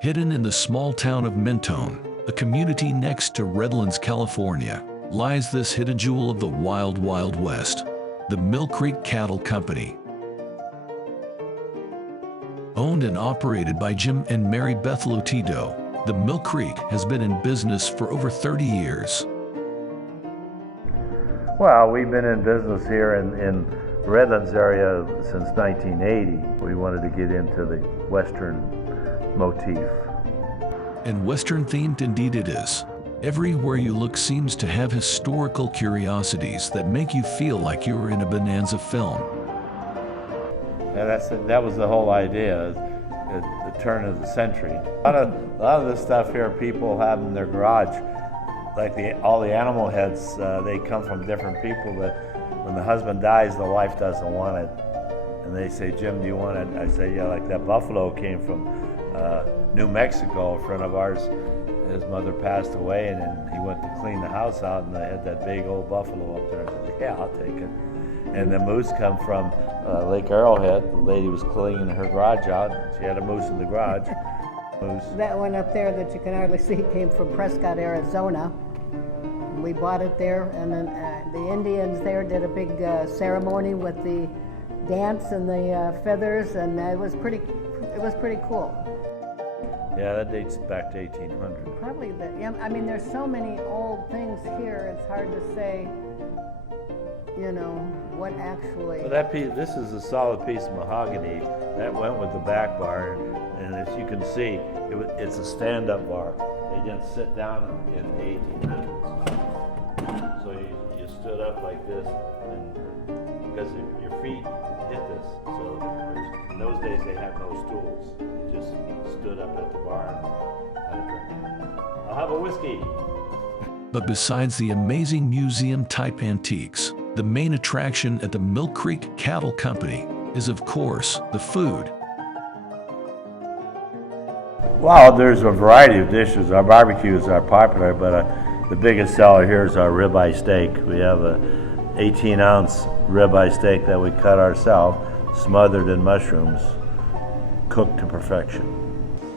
Hidden in the small town of Mentone, a community next to Redlands, California, lies this hidden jewel of the Wild Wild West, the Mill Creek Cattle Company. Owned and operated by Jim and Mary Beth Lotito, the Mill Creek has been in business for over 30 years. Well, we've been in business here in Redlands area since 1980. We wanted to get into the Western motif. And Western themed indeed it is. Everywhere you look seems to have historical curiosities that make you feel like you're in a Bonanza film. Yeah, that was the whole idea, at the turn of the century. A lot of the stuff here people have in their garage, like all the animal heads, they come from different people that when the husband dies, the wife doesn't want it. And they say, Jim, do you want it? I say, yeah, like that buffalo came from New Mexico. A friend of ours, his mother passed away, and then he went to clean the house out, and they had that big old buffalo up there. I said, yeah, I'll take it. And the moose come from Lake Arrowhead. The lady was cleaning her garage out. She had a moose in the garage. Moose. That one up there that you can hardly see came from Prescott, Arizona. We bought it there, and then the Indians there did a big ceremony with the dance and the feathers, and it was pretty cool. Yeah, that dates back to 1800. Probably yeah, I mean, there's so many old things here, it's hard to say, you know, what actually. Well, this is a solid piece of mahogany. That went with the back bar, and as you can see, it's a stand-up bar. They didn't sit down in the 1800s. So you stood up like this, and because your feet hit this, so in those days they had no stools. They just stood up at the bar and had a drink. I'll have a whiskey. But besides the amazing museum-type antiques, the main attraction at the Mill Creek Cattle Company is, of course, the food. Well, there's a variety of dishes. Our barbecues are popular, but the biggest seller here is our ribeye steak. We have a 18-ounce ribeye steak that we cut ourselves, smothered in mushrooms, cooked to perfection.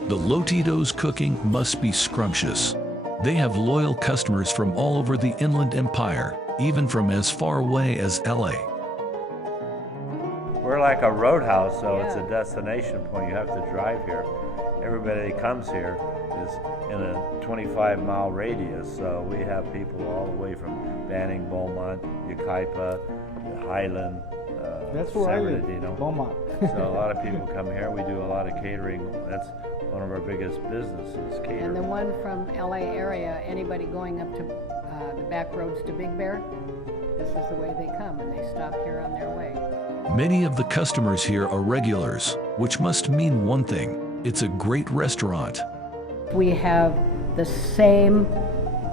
The Lotito's cooking must be scrumptious. They have loyal customers from all over the Inland Empire, even from as far away as LA. We're like a roadhouse, so Yeah. it's a destination point. You have to drive here. Everybody that comes here is in a 25-mile radius, so we have people all the way from Banning, Beaumont, Yucaipa, Highland, That's where I San live, Bernardino. Beaumont. So a lot of people come here. We do a lot of catering. That's one of our biggest businesses, catering. And the one from LA area, anybody going up to the back roads to Big Bear, this is the way they come, and they stop here on their way. Many of the customers here are regulars, which must mean one thing: it's a great restaurant. We have the same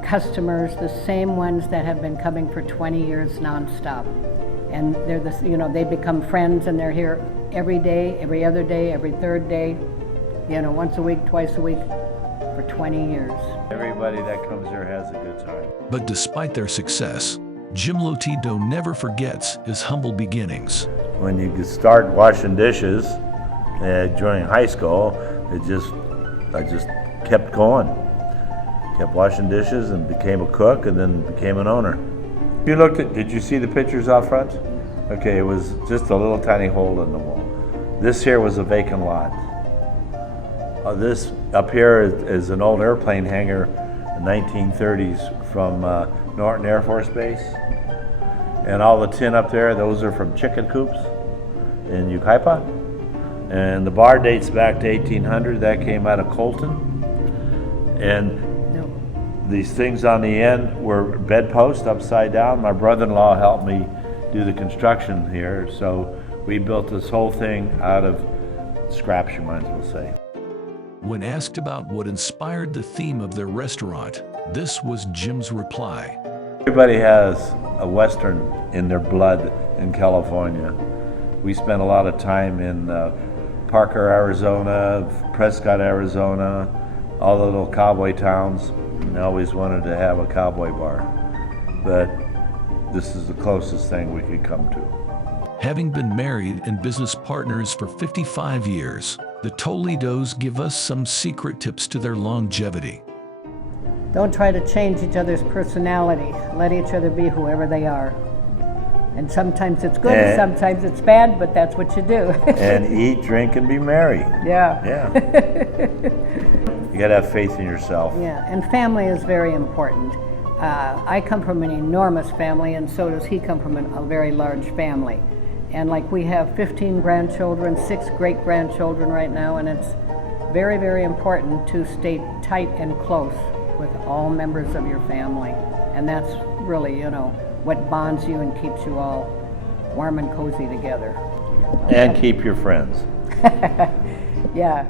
customers, the same ones that have been coming for 20 years nonstop. And they're they become friends, and they're here every day, every other day, every third day, once a week, twice a week for 20 years. Everybody that comes here has a good time. But despite their success, Jim Lotito never forgets his humble beginnings. When you start washing dishes during high school, I just kept going. Kept washing dishes and became a cook, and then became an owner. Did you see the pictures out front? Okay, it was just a little tiny hole in the wall. This here was a vacant lot. This up here is an old airplane hangar in the 1930s from Norton Air Force Base. And all the tin up there, those are from chicken coops in Yucaipa. And the bar dates back to 1800. That came out of Colton. And these things on the end were bedposts upside down. My brother-in-law helped me do the construction here, so we built this whole thing out of scraps, you might as well say. When asked about what inspired the theme of their restaurant, this was Jim's reply. Everybody has a Western in their blood in California. We spent a lot of time in Parker, Arizona, Prescott, Arizona, all the little cowboy towns. And I always wanted to have a cowboy bar, but this is the closest thing we could come to. Having been married and business partners for 55 years, The Toledos give us some secret tips to their longevity. Don't try to change each other's personality. Let each other be whoever they are. And sometimes it's good, And- sometimes it's bad, but that's what you do. And eat, drink, and be merry. Yeah. Yeah. You gotta have faith in yourself. Yeah, and family is very important. I come from an enormous family, and so does he come from a very large family. And like we have 15 grandchildren, 6 great-grandchildren right now, and it's very, very important to stay tight and close with all members of your family. And that's really, what bonds you and keeps you all warm and cozy together. And keep your friends. Yeah.